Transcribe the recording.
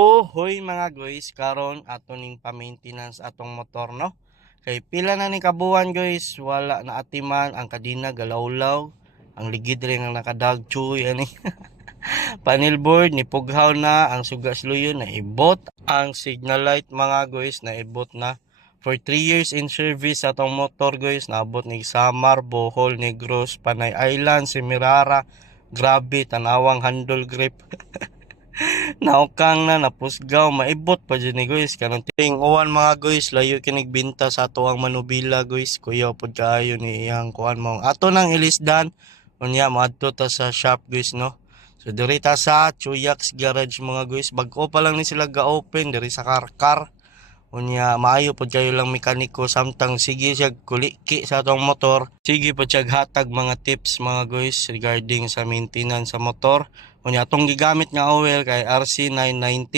Hoy mga guys, karon ato ning pa-maintenance atong motor no. Kay pila na ni kabuan guys, wala na atiman ang kadina galawlaw, ang ligid rin ang nakadagchoy ani. Panel board ni pughaw na, ang sugas luyon na ibot, ang signal light mga guys na ibot na. For 3 years in service atong motor guys, naabot ni Samar, Bohol, Negros, Panay Island, Semirara. Grabe tanawang handle grip. Naukang na napusgaw maibot pa dyan ni guys kanang ting uwan mga guys layo kinigbinta sa ato ang manubila guys kuya pod kaayo ni iyang kuan mo ato nang ilisdan unya maadto ta sa shop guys no. So diri ta sa Chuyak's Garage mga guys, bag-o pa lang ni sila ga-open diri sa Karkar. Unya maayo pod kayo lang mekaniko samtang sige siya kuliki sa atong motor. Sige pod siya hatag mga tips mga guys regarding sa maintenance sa motor. Unya atong gigamit nga oil kay RC990